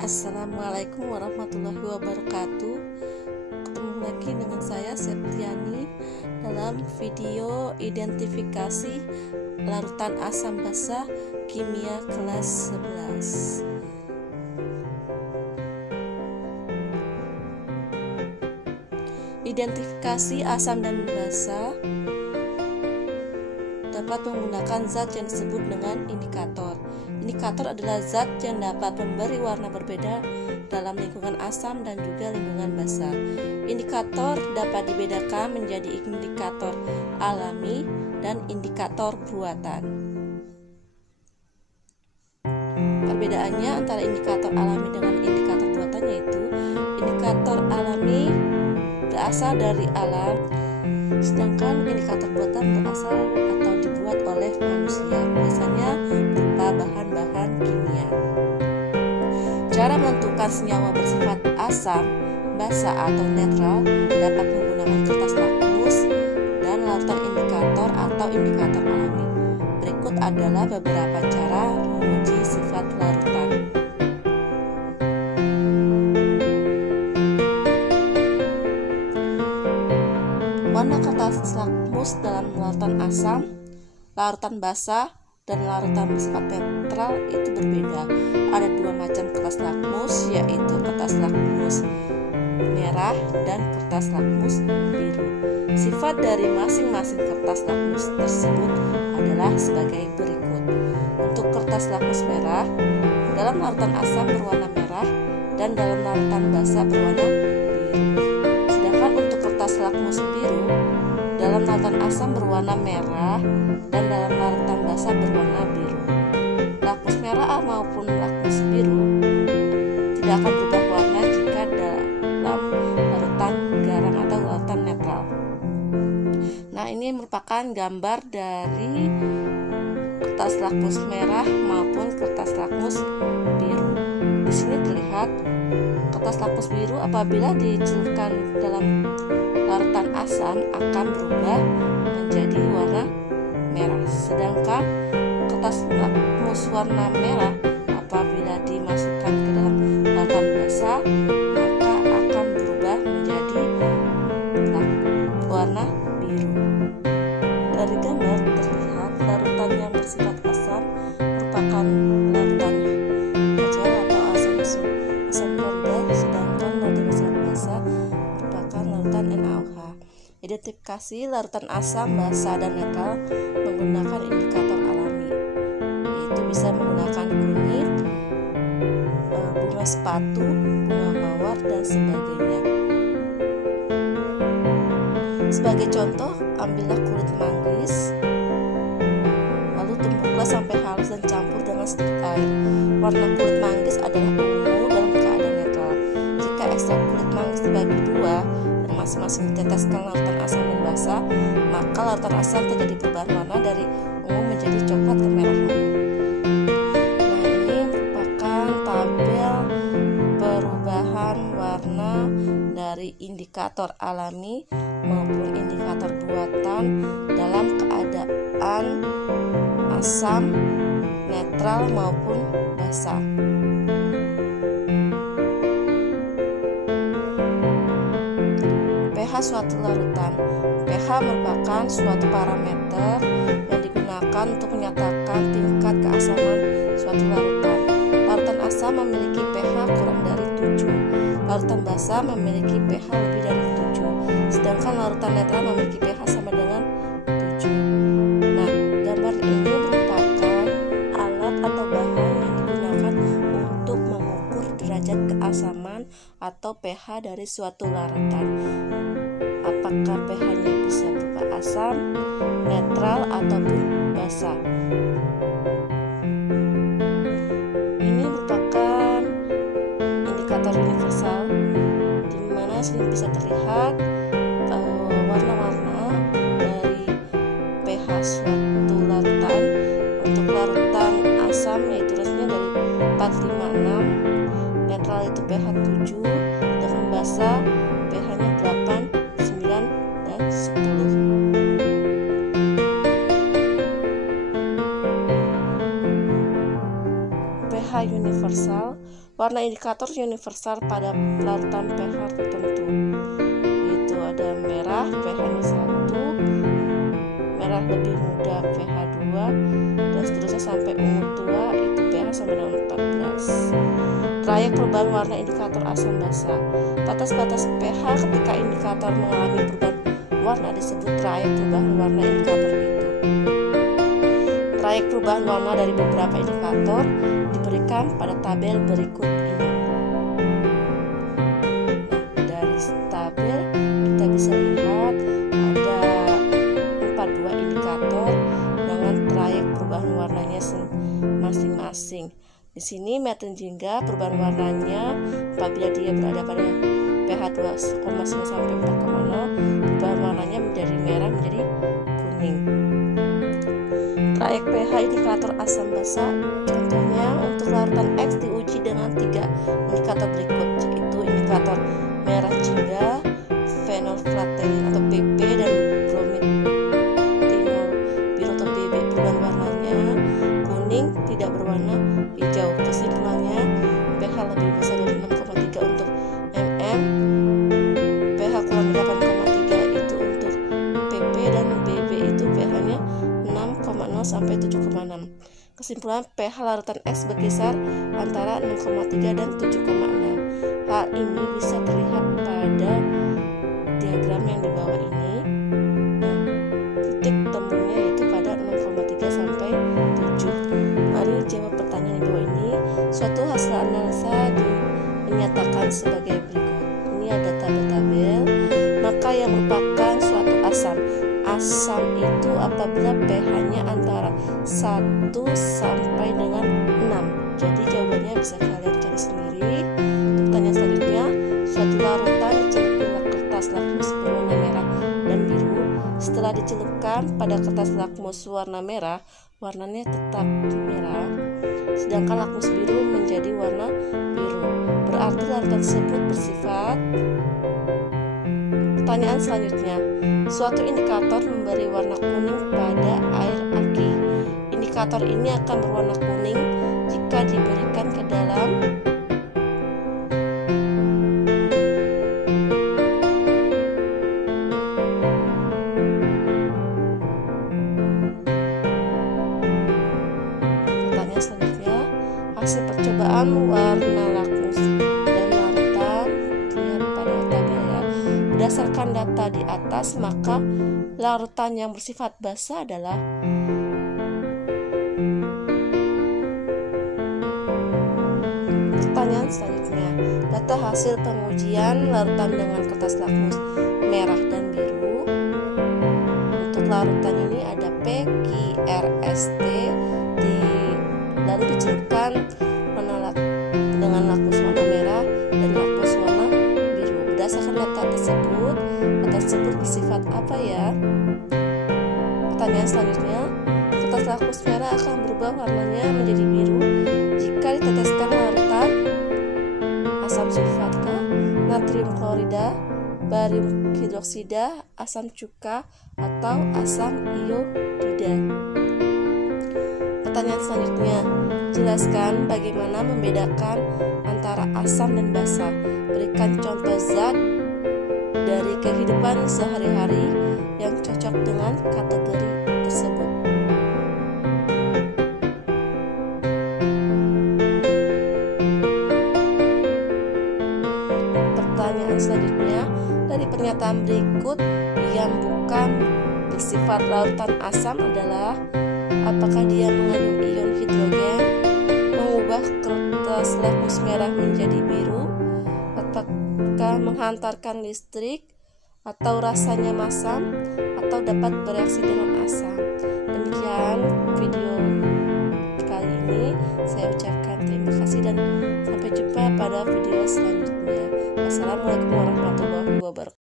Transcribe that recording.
Assalamualaikum warahmatullahi wabarakatuh. Ketemu lagi dengan saya Septiani dalam video identifikasi larutan asam basa kimia kelas 11. Identifikasi asam dan basa dapat menggunakan zat yang disebut dengan indikator. Indikator adalah zat yang dapat memberi warna berbeda dalam lingkungan asam dan juga lingkungan basa. Indikator dapat dibedakan menjadi indikator alami dan indikator buatan. Perbedaannya antara indikator alami dengan indikator buatan yaitu indikator alami berasal dari alam, sedangkan indikator buatan berasal atau dibuat oleh manusia, biasanya berupa bahan-bahan kimia. Cara menentukan senyawa bersifat asam, basa atau netral dapat menggunakan kertas lakmus dan larutan indikator atau indikator alami. Berikut adalah beberapa cara menguji sifat larutan. Warna kertas lakmus dalam larutan asam, larutan basa, dan larutan bersifat netral itu berbeda. Ada dua macam kertas lakmus, yaitu kertas lakmus merah dan kertas lakmus biru. Sifat dari masing-masing kertas lakmus tersebut adalah sebagai berikut. Untuk kertas lakmus merah, dalam larutan asam berwarna merah dan dalam larutan basa berwarna biru. Sedangkan untuk kertas lakmus biru, dalam larutan asam berwarna merah dan dalam larutan basa berwarna biru. Lakmus merah maupun lakmus biru tidak akan berubah warna jika dalam larutan garam atau larutan netral. Nah, ini merupakan gambar dari kertas lakmus merah maupun kertas lakmus biru. Di sini terlihat kertas lakmus biru apabila dicelupkan dalam larutan asam akan berubah menjadi warna merah, sedangkan kertas lakmus warna merah apabila dimasukkan ke dalam larutan basa maka akan berubah menjadi warna biru. Dari gambar terlihat larutan yang bersifat asam merupakan larutan gel atau asam klorida, sedangkan larutan bersifat basa merupakan larutan NaOH. Identifikasi larutan asam, basa, dan netral menggunakan indikator alami, yaitu bisa menggunakan kunyit, bunga sepatu, bunga mawar, dan sebagainya. Sebagai contoh, ambillah kulit manggis, lalu tumbuklah sampai halus dan campur dengan sedikit air. Warna kulit manggis adalah ungu dalam keadaan netral. Jika ekstrak kulit manggis dibagi dua dan masing-masing diteteskan larutan asam dan basa, maka larutan asam terjadi perubahan warna dari ungu menjadi coklat kemerahan. Nah, ini merupakan tabel perubahan warna dari indikator alami maupun indikator buatan dalam keadaan asam, netral maupun basa. pH suatu larutan. pH merupakan suatu parameter yang digunakan untuk menyatakan tingkat keasaman suatu larutan. Larutan asam memiliki pH kurang dari 7, larutan basa memiliki pH lebih dari 7, sedangkan larutan netral memiliki pH sama dengan 7. Nah, gambar ini merupakan alat atau bahan yang digunakan untuk mengukur derajat keasaman atau pH dari suatu larutan. Apakah pH-nya bisa berupa asam, netral, ataupun basa. Ini merupakan indikator universal di mana sini bisa terlihat warna-warna dari pH suatu larutan. Untuk larutan asam yaitu rasanya dari 4, 5, 6, netral itu pH 7, dengan basa pH-nya 8, 9, dan 10. pH universal warna indikator universal pada larutan pH tertentu. Itu ada merah pH-nya 1, merah lebih muda pH 2, dan seterusnya sampai ungu tua itu pH sama dengan 14. Trayek perubahan warna indikator asam basa. Batas-batas pH ketika indikator mengalami perubahan warna disebut trayek perubahan warna indikator itu. Trayek perubahan warna dari beberapa indikator diberikan pada tabel berikut ini. Nah, dari tabel kita bisa lihat ada 42 indikator dengan trayek perubahan warnanya masing-masing. Di sini metode jingga perubahan warnanya apabila dia berada pada pH 2,9 sampai 4,0, perubahan warnanya menjadi merah menjadi kuning. Trayek pH indikator asam basa, contohnya untuk larutan X diuji dengan 3 indikator berikut, yaitu indikator merah jingga, fenolphthalein atau PP, dan bromid tinol biru atau BB. Perubahan warnanya kuning, tidak berwarna hijau. Kesimpulannya, pH lebih besar dari 6,3 untuk MM, pH kurang dari 8,3 itu untuk PP, dan BB itu pH-nya 6,0 sampai 7,6. Kesimpulan, pH larutan X berkisar antara 6,3 dan 7,6. Hal ini bisa terlihat pada diagram yang di bawah ini. Nah, titik temunya yaitu pada 6,3 sampai 7. Mari jawab pertanyaan di bawah ini. Suatu hasil analisa dinyatakan sebagai berikut. Ini ada tabel-tabel. Maka yang merupakan suatu asam. Asam itu apabila pH-nya antara 1 sampai dengan 6. Jadi jawabannya bisa kalian cari sendiri. Pertanyaan selanjutnya, suatu larutan dicelupkan kertas lakmus berwarna merah dan biru. Setelah dicelupkan pada kertas lakmus warna merah, warnanya tetap merah, sedangkan lakmus biru menjadi warna biru. Berarti larutan tersebut bersifat. Pertanyaan selanjutnya, suatu indikator memberi warna kuning pada air aki. Indikator ini akan berwarna kuning jika diberikan ke dalam Pertanyaan selanjutnya, hasil percobaan warna lakmus dan larutan lihat pada tabel ya. Berdasarkan data di atas, maka larutan yang bersifat basa adalah Pertanyaan selanjutnya, data hasil pengujian larutan dengan kertas lakmus merah dan biru. Untuk larutan ini ada PQRST, lalu dicelupkan dengan lakmus warna merah dan lakmus warna biru. Berdasarkan data tersebut bersifat apa ya? Pertanyaan selanjutnya, kertas lakmus merah akan berubah warnanya menjadi biru jika diteteskan larutan asam sulfatka, natrium klorida, barium hidroksida, asam cuka, atau asam iodida. Pertanyaan selanjutnya, jelaskan bagaimana membedakan antara asam dan basa. Berikan contoh zat dari kehidupan sehari-hari yang cocok dengan kategori tersebut. Pertanyaan selanjutnya, dari pernyataan berikut yang bukan bersifat larutan asam adalah: apakah dia mengandung ion hidrogen, mengubah kertas lakmus merah menjadi biru, apakah menghantarkan listrik, atau rasanya masam, atau dapat bereaksi dengan asam. Demikian video kali ini. Saya ucapkan terima kasih dan sampai jumpa pada video selanjutnya. Wassalamualaikum warahmatullahi wabarakatuh.